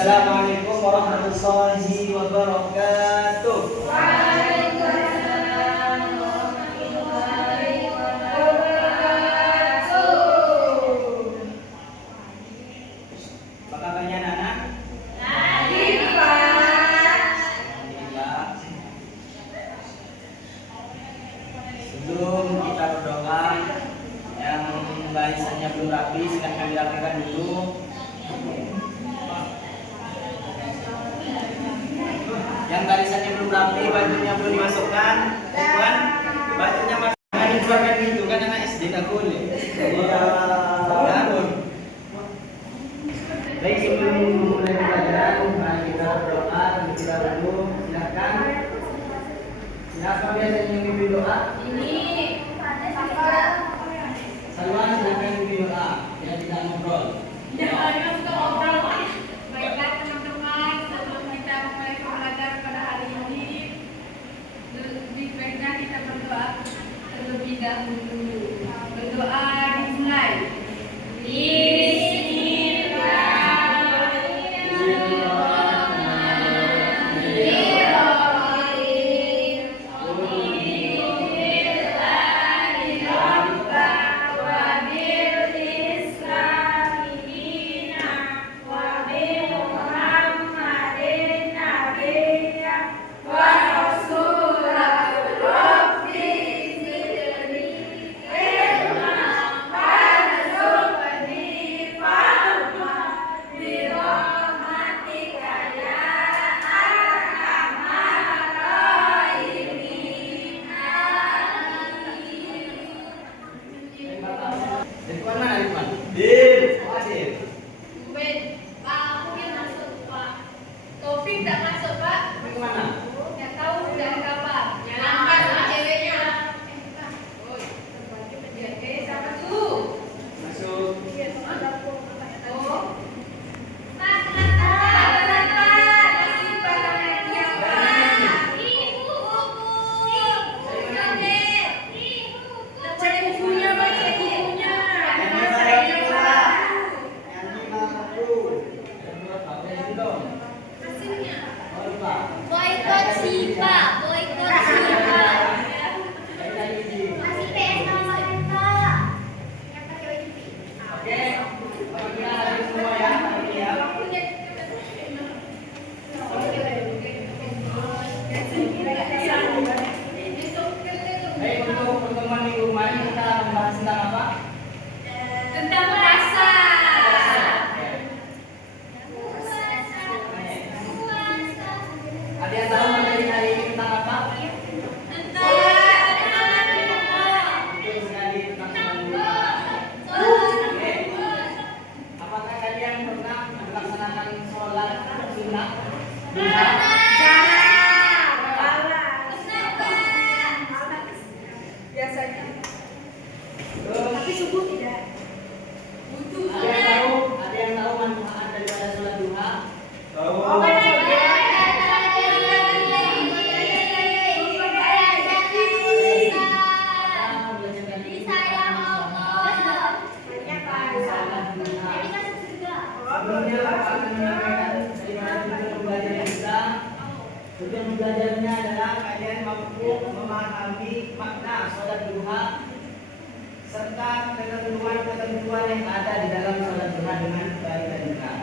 Assalamualaikum warahmatullahi wabarakatuh. Waalaikumsalam warahmatullahi wabarakatuh. Apa kabarnya anak-anak? Baik, Pak. Alhamdulillah. Sebelum kita berdoa, yang barisannya belum rapi silahkan dirapikan dulu. Yang barisannya belum rapi, bajunya belum dimasukkan, Ikhwan, bajunya masukkan, dikeluarkan itu kan anak SD tak boleh. Baik, sebelum memulai pelajaran, mari kita berdoa terlebih dahulu. Silakan. Siapa biasanya yang memimpin doa? Ini Salwan, silakan memimpin doa. Biar tidak ngobrol. jangan suka ngobrol. Baiklah teman-teman, sebelum kita mulai pembelajaran pada hari ini, lebih baiknya kita berdoa terlebih dahulu. Berdoa dimulai. Ridwan mana Ridwan? Dim. Oh, Dim. Ben, Pak, aku yang masuk, Pak. Topik tak masuk, Pak. Ini kemana? Nggak tahu dari kapan. Angkat sama ceweknya. Oke, sama tuh. Masuk. Oh. Pak, kenapa? Masih pakai siapa? Ibu, cari bukunya, Pak, cari bukunya. Hasilnya. Boykot Sipa, boykot Sipa. Masih PS nomor Pak. Yang pakai baju pink. Oke. Bagi kita hari semua ya. Hari ini ya. Baik, untuk pertemuan minggu kemarin kita membahas tentang apa? Tentang puasa. Ada yang tahu materi hari ini tentang apa? Betul sekali, tentang sholat duha. Apakah kalian pernah melaksanakan sholat sunnah duha? Biasanya. Terus, Tapi subuh tidak. Butuh. ada yang tahu manfaat daripada sholat duha? Apa belajar tadi? Sebelumnya Bapak akan menyampaikan daripada tujuan pembelajaran kita. Tujuan belajarnya adalah kalian mampu memahami makna sholat duha serta ketentuan-ketentuan yang ada di dalam sholat duha dengan baik dan benar.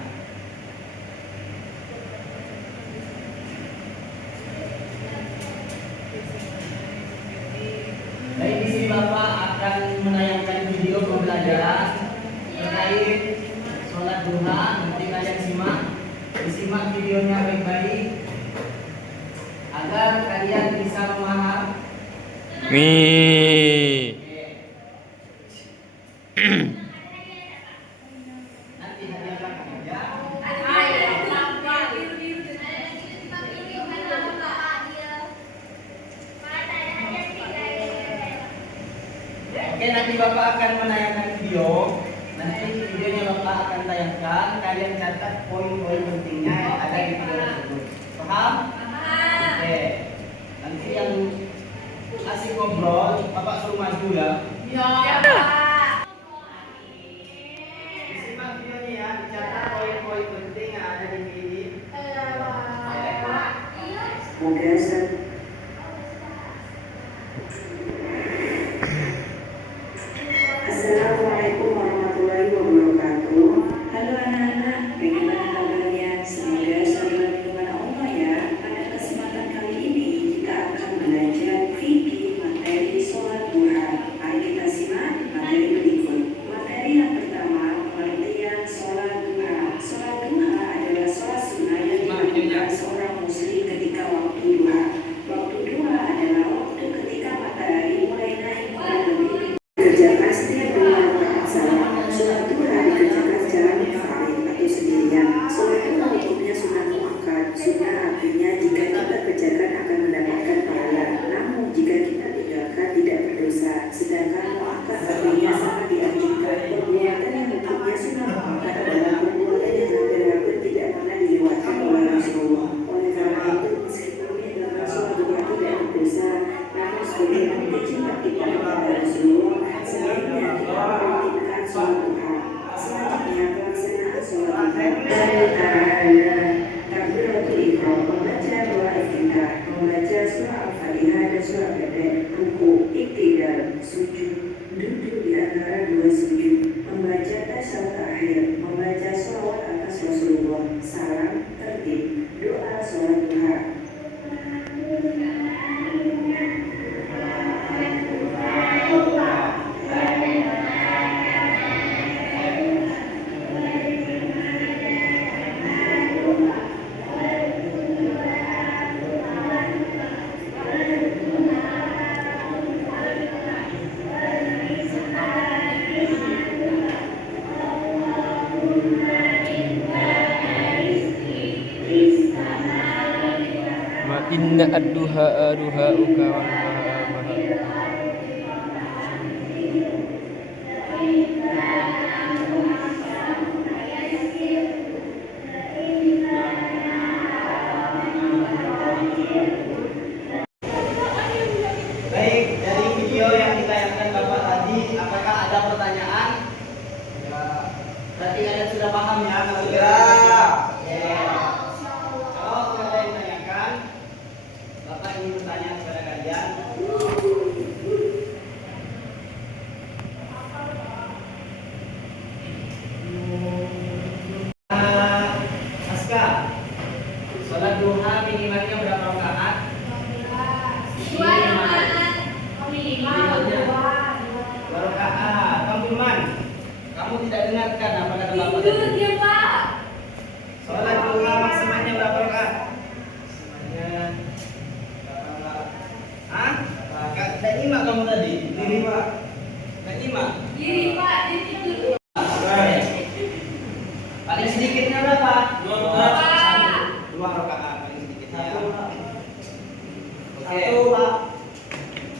Baik, di sini Bapak akan menayangkan video pembelajaran terkait sholat duha. Nanti kalian disimak videonya baik-baik agar kalian bisa memahami. Nanti hadiah belakang ya. Oke, nanti Bapak akan menayangkan video. Nanti videonya Bapak akan tayangkan. Kalian catat poin-poin pentingnya yang ada di video tersebut. Paham? Oke. Nanti yang asik ngobrol, Bapak suruh maju ya. Ya. Disimak videonya ya, dicatat poin-poin penting yang ada di video semoga Assalamualaikum warahmatullahi wabarakatuh. Halo anak-anak, bagaimana kabarnya? Semoga selalu lindungan Allah ya. Pada kesempatan kali ini kita akan belajar fikih materi sholat duha. Mari kita simak materi berikut. Materi yang pertama, pengertian sholat duha. Sholat duha adalah sholat sunnah yang dilakukan seorang muslim ketika waktu duha. Waktu duha adalah waktu ketika matahari mulai naik berlebih. Kerjakan setiap 2 rakaat salat. Sholat duha dikerjakan secara munfarid atau sendirian. Sholat duha hukumnya sunnah muakkad. Sunnah artinya jika kita kerjakan akan mendapatkan pahala. Namun jika kita tinggalkan tidak berdosa. Sedangkan muakkad artinya sangat dianjurkan. Perbuatan yang hukumnya sunnah muakkad adalah perbuatan yang hampir-hampir tidak pernah dilewatkan oleh Rasulullah. Oleh karena itu meskipun meninggalkan sholat duha tidak berdosa, namun sebagai bukti cinta kita kepada Rasulullah, sebaiknya kita merutinkan sholat duha. Selanjutnya pelaksanaan sholat duha. Takbiratul ihram, membaca doa iftitah, membaca surah Al-Fatihah dan surah Pendek, ruku, iktidal, sujud, duduk di antara 2 sujud, membaca tasyahud akhir, membaca sholawat atas Rasulullah, salam, tertib, doa sholat duha. Ma inna ad-duha duha'uka wal baha. Baik, dari video yang ditayangkan Bapak tadi, apakah ada pertanyaan? Ya. Berarti kalian sudah paham ya? Kalau ya. Kalau ada yang ditanyakan, Bapak ingin bertanya kepada kalian. Aska, sholat duha minimalnya berapa rakaat? Dua rakaat. Kamu Firman, kamu tidak dengarkan apa kata Bapak tadi? Sholat duha maksimalnya berapa rakaat? Maksimalnya berapa rakaat? Hah? Tidak nyimak kamu tadi? Nyimak. Tidak nyimak? Paling sedikitnya berapa? Dua rakaat paling sedikitnya. Oke.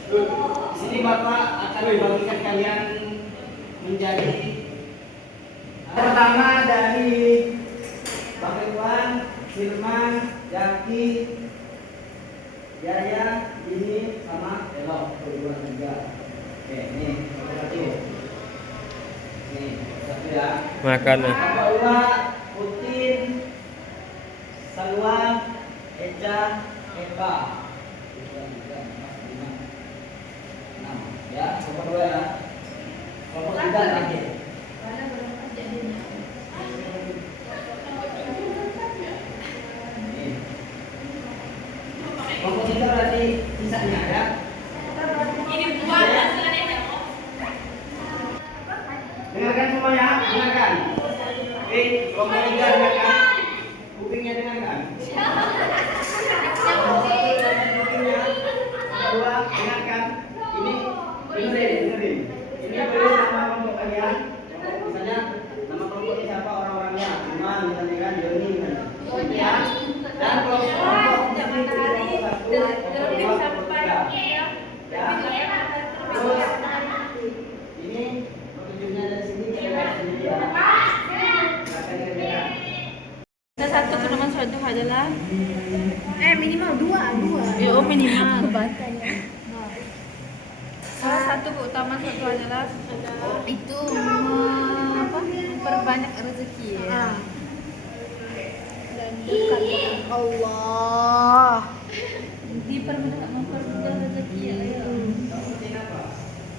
Di sini Bapak akan membagikan kalian menjadi pertama dari Bang Ridwan, Firman, Jaki, Yaya, ini sama Elok, 2, 3. Oke, ini satu. Nih, satu ya. Makan. Kedua, Putin, Salwa, Eca, Eva. 2, 3, 4, 5, 6. Ya, nomor 2 ya. Nomor 3 lagi. Nomor 3 berarti sisanya ya. Dengarkan semua ya, dengarkan. Oke, nomor 3 dengarkan. Kupingnya dengarkan. Kupingnya. Kedua, dengarkan. Ini dengerin. Ini tulis nama kelompok kalian. Misalnya nama kelompoknya siapa orang-orangnya. Iman, misalnya kan, Joni, misalnya. Ya. Dan kelompok ini kelompok 1, kelompok 2, kelompok 3. Ya. Terus ini petunjuknya dari sini ke sini ya. Silakan dikerjakan. Salah satu pedoman sholat duha adalah Minimal dua. minimal. Salah satu keutamaan sholat duha adalah itu memperbanyak rezeki ya. Dan dekat dengan Allah. mempermudah rezeki ya.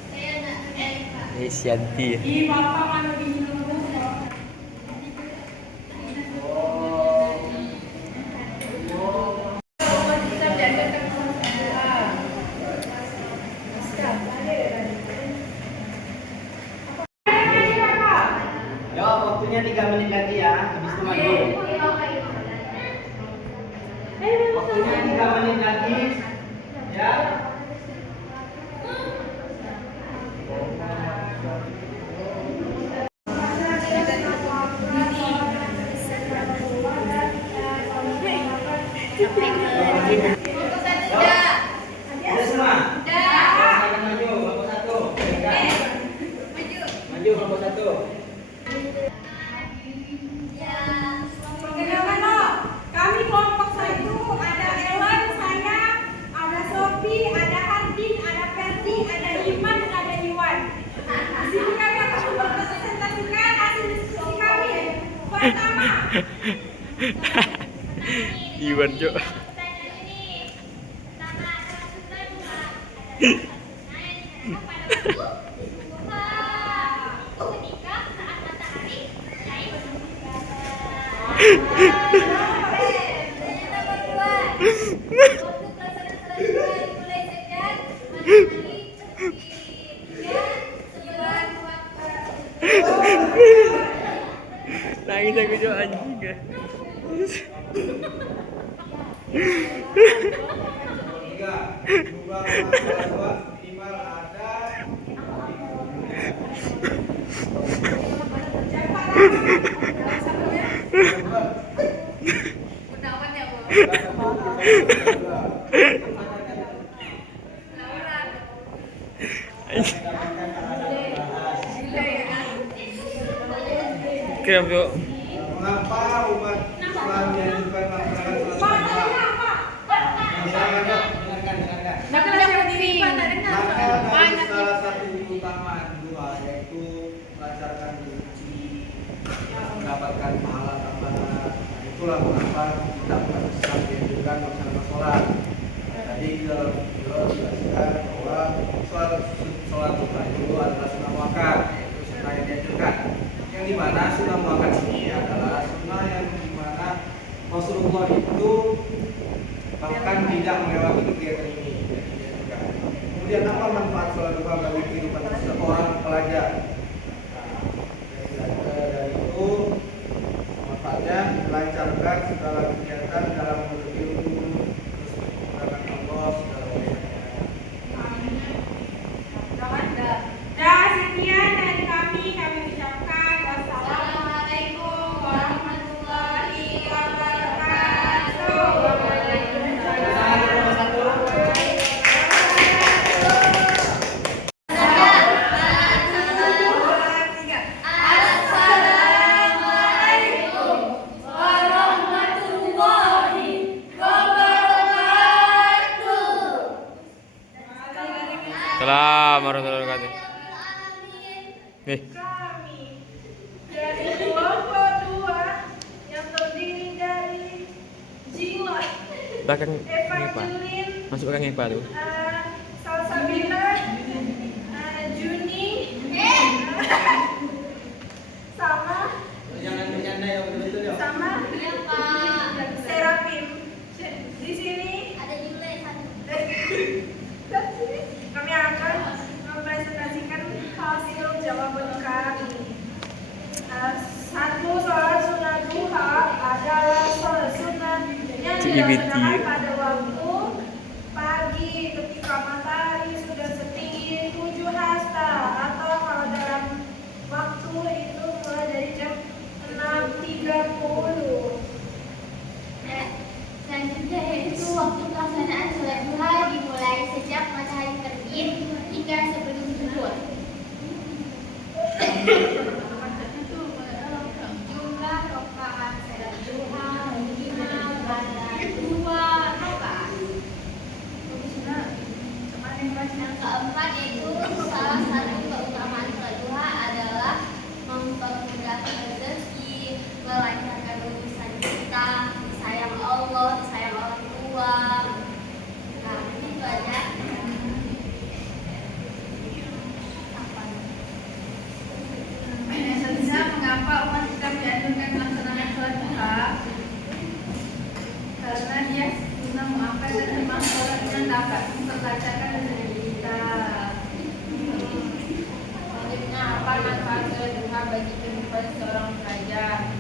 Saya nak Syanti. Ih, bapak mana bingung dulu. Yo, waktunya 3 menit lagi ya, habis itu maju. Waktunya 3 menit lagi. Ya. Udah semua? Silakan maju, kelompok 1. Maju kelompok 1. Perkenalkan lo, kami kelompok 1 ada Ewan, saya, ada Sofi, ada Hardin, ada Ferdi, ada Iman, dan ada Iwan. Di sini kami akan mempresentasikan hasil diskusi kami. Pertama, Iwan Jo. Nangis aku Jo anjing. Tiga, dua, minimal ada. Gunawan ya, Bu. Kira Jo. Mengapa umat Islam dianjurkan melaksanakan sholat duha? Silakan Dok, silakan. Maka dari Maka dari salah satu keutamaan duha yaitu melancarkan rezeki, mendapatkan pahala tambahan. Itulah mengapa kita umat Islam dianjurkan melaksanakan sholat. Tadi kita jelaskan bahwa sholat duha itu adalah sunnah muakkad, yaitu sunnah yang dianjurkan. Yang dimana sunnah muakkad ini adalah sunnah yang dimana Rasulullah itu bahkan tidak melewati kegiatan ini. Kemudian apa manfaat sholat duha bagi kehidupan seorang pelajar? Dari itu manfaatnya melancarkan segala kegiatan dalam menuntut ilmu, terus menggunakan Allah segala macamnya. dah sekian dari kami ucapkan wassalamualaikum warahmatullahi wabarakatuh. Assalamualaikum warahmatullahi wabarakatuh. Salam warahmatullahi wabarakatuh. Nih, Kami dari kelompok 2 yang terdiri dari Jila, belakang Eva ngepa. Julin, Masuk belakang ngepa tuh. Salsabila, Juni, sama Jangan bercanda ya, betul-betul ya. sama Serapim. Di sini kami akan mempresentasikan hasil jawaban kami. Satu, sholat sunnah duha adalah sholat sunnah yang dilaksanakan pada waktu pagi ketika matahari sudah setinggi 7 hasta, atau kalau dalam waktu itu mulai dari jam 6.30. Selanjutnya yaitu waktu pelaksanaan sholat duha dimulai sejak matahari terbit hingga sebelum zuhur. Jumlah rakaat sholat duha minimal pada 2 sebagai seorang pelajar.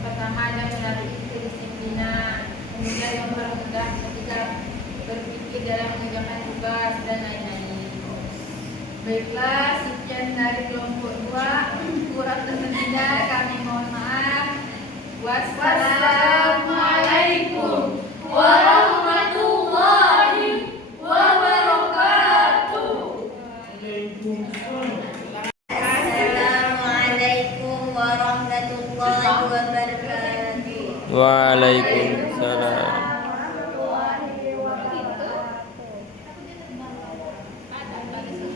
Pertama dia melalui kedisiplinan, kemudian yang mudah ketika berpikir dalam mengerjakan tugas dan lain-lain. Baiklah, sekian dari kelompok 2. Kurang lebihnya kami mohon maaf. Wassalamualaikum warahmatullahi wabarakatuh. Assalamualaikum warahmatullahi wabarakatuh. Waalaikumsalam.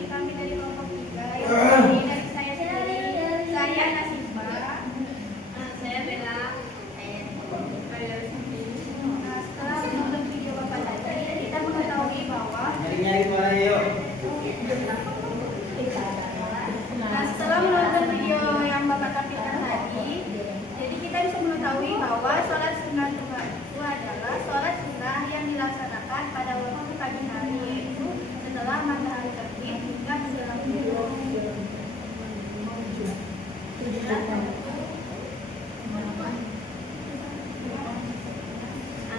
Kami dari kelompok 3. Dan saya sendiri, saya Nasibah. Saya Bella. Setelah menonton video Bapak tadi, kita mengetahui bahwa Nyari-nyari suara yuk. setelah menonton video yang Bapak tampilkan tadi, jadi kita bisa mengetahui bahwa sholat sunnah Tuhan itu adalah sholat sunnah yang dilaksanakan pada waktu pagi hari, yaitu setelah matahari terbit hingga menjelang zuhur.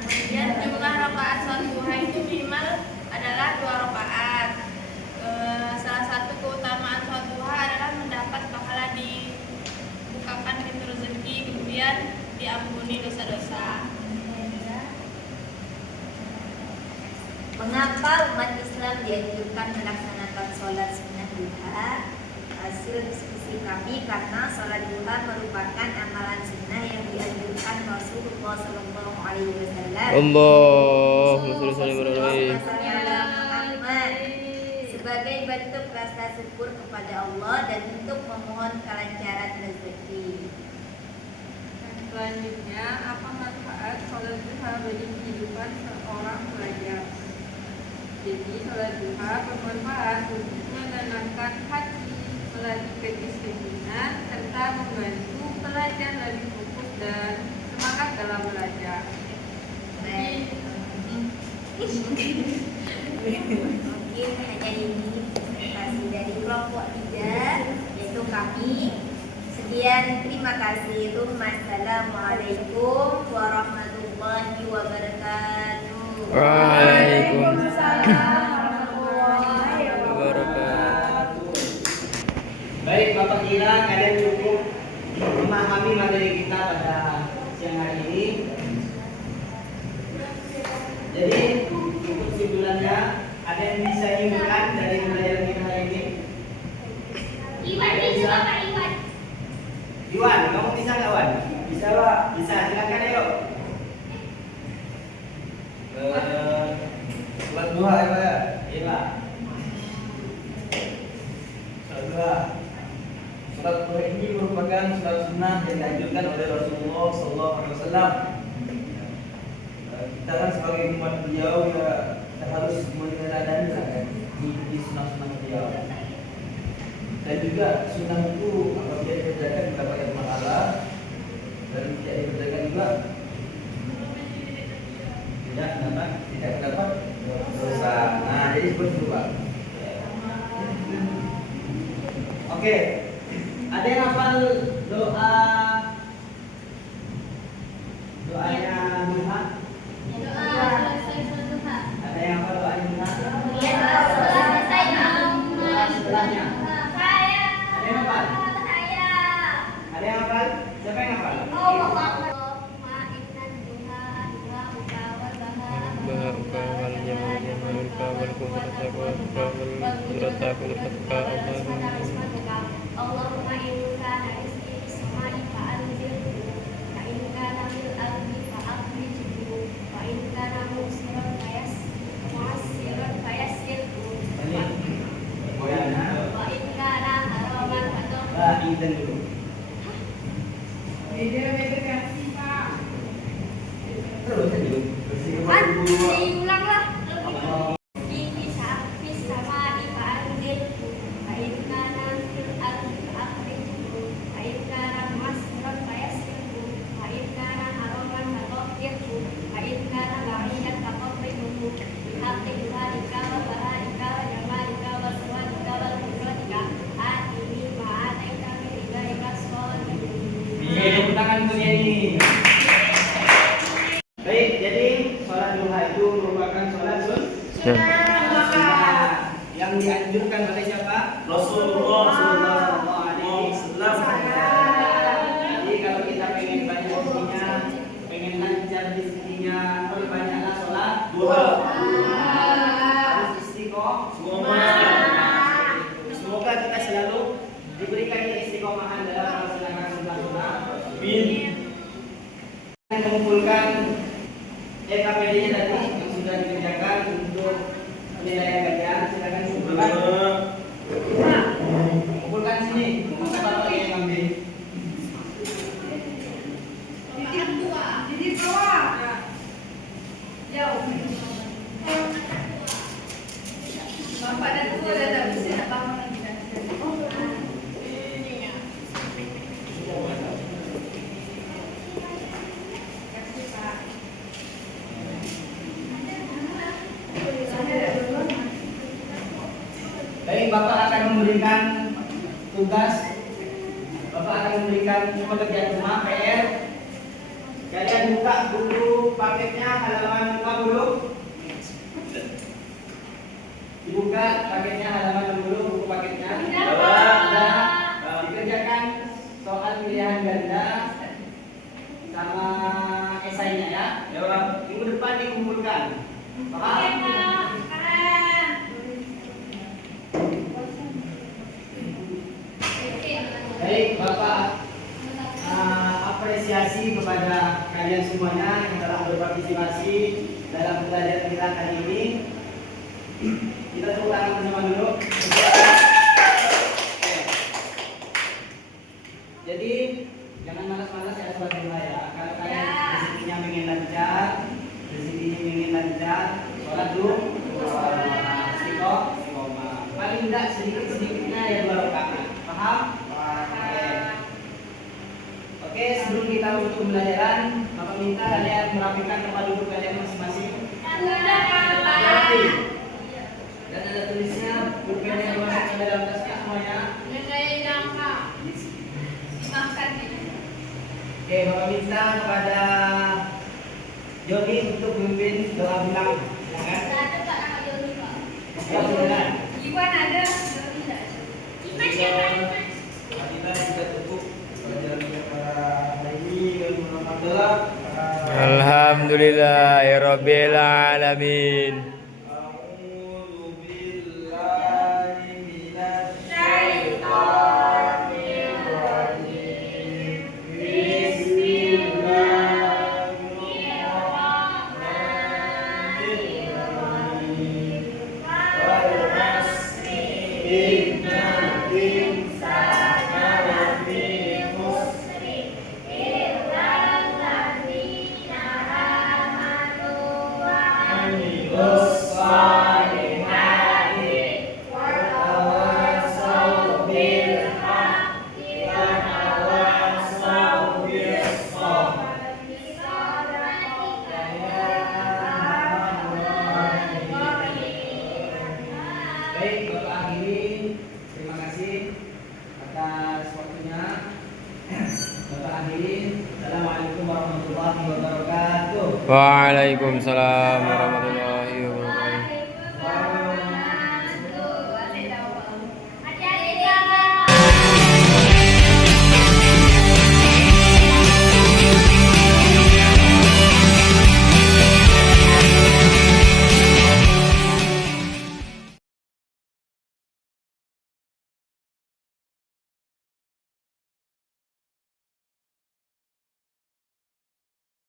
Kemudian jumlah rakaat sholat duha itu minimal adalah 2 rakaat. Salah satu keutamaan sholat duha adalah mendapat pahala dibukakan pintu rezeki, kemudian diampuni dosa-dosa. Mengapa umat Islam dianjurkan melaksanakan sholat sunnah duha? Hasil diskusi kami, karena sholat duha merupakan amalan sunnah yang dianjurkan Rasulullah SAW. Allahumma sholli alaihi. Muhammad sebagai bentuk rasa syukur kepada Allah dan untuk memohon kelancaran rezeki. Selanjutnya, apa manfaat sholat duha bagi kehidupan seorang pelajar? Jadi, sholat duha bermanfaat untuk menenangkan hati, melatih kedisiplinan, serta membantu pelajar lebih fokus dan semangat dalam belajar. Baik. Mungkin hanya ini presentasi dari kelompok 3, yaitu kami. Sekian, terima kasih. Wassalamualaikum warahmatullahi wabarakatuh. Waalaikumsalam warahmatullahi wabarakatuh. Baik, Bapak kira kalian cukup memahami materi kita pada siang hari ini. Jadi, untuk kesimpulannya, ada yang bisa nyimpulkan dari pelajaran kita hari ini? Iwan, bisa Pak Iwan. Iwan, kamu bisa nggak Wan? Bisa Pak. Bisa, silakan ayo. Sholat duha ya Pak ya? Iya Pak. Sholat duha. Sholat duha ini merupakan sholat sunnah yang dianjurkan oleh Rasulullah SAW. Kita kan sebagai umat beliau ya kita harus meneladani kan mengikuti sunnah-sunnah beliau. Dan juga sunnah itu apabila dikerjakan mendapatkan pahala dan tidak dikerjakan juga tidak mendapat dosa. Nah, jadi seperti itu Pak. Oke, ada yang hafal doanya duha? Ada yang hafal doanya duha? Doa setelahnya. Ada yang hafal? Ada yang hafal? Siapa yang hafal? Bahauka wal jamal jamalka wal qudrata wal qudrata qudratka Allahumma inna rizqi bis-sama'i fa'anzilhu wa in kana fil ardi fa'akhrijhu wa in kana mu'siran fayassirhu wa in kana haraman fa'akhrijhu. Intan dulu. Beda-beda versi, Pak. Terus dulu. Diulanglah. Allah. tangan untuk nyanyi. Baik, jadi sholat duha itu merupakan sholat sunnah yang dianjurkan oleh siapa? Rasulullah Sallallahu Alaihi Wasallam. Jadi kalau kita pengen banyak rezekinya, pengen lancar rezekinya, perbanyaklah sholat duha. Harus istiqomah. Semoga kita selalu diberikan keistiqomahan dalam melaksanakan sunnah-sunnah. Yang mengumpulkan KPD-nya tadi yang sudah dikerjakan untuk penilaian kalian, silakan kumpulkan. Kumpulkan sini, masa bapak yang ngambil. Jadi bawah. Jauh. Bapak dan Ibu udah tak bisa nak bangun lagi dah. Kasih Pak. Baik, Bapak akan memberikan tugas. Bapak akan memberikan pekerjaan rumah PR. Kalian buka buku paketnya halaman 50. Dibuka paketnya halaman 60, buku paketnya. Sudah dikerjakan soal pilihan ganda sama esainya ya. Minggu depan dikumpulkan. Paham? Baik, Bapak apresiasi kepada kalian semuanya yang telah berpartisipasi dalam belajar kita kali ini. Kita tepuk tangan bersama dulu. Jadi jangan malas-malas ya sobat duha ya. Kalau kalian rezekinya ingin lancar, sholat dulu. Istiqomah. Paling tidak sedikit-sedikitnya ya 2 rakaat. Paham? Oke, sebelum kita untuk pembelajaran, Bapak minta kalian merapikan tempat duduk kalian masing-masing. Dan ada tulisnya pulpen yang dimasukkan dalam tasnya semuanya. Oke, Bapak minta kepada Jody untuk memimpin doa ulang. Ya kan? Ya, benar. Iwan ada. Kita juga cukup pelajaran para ini dan Alhamdulillah. Alhamdulillahirabbil alamin. Baik, Bapak akhiri. Terima kasih atas waktunya. Bapak akhiri. Assalamualaikum warahmatullahi wabarakatuh. Waalaikumsalam warahmatullahi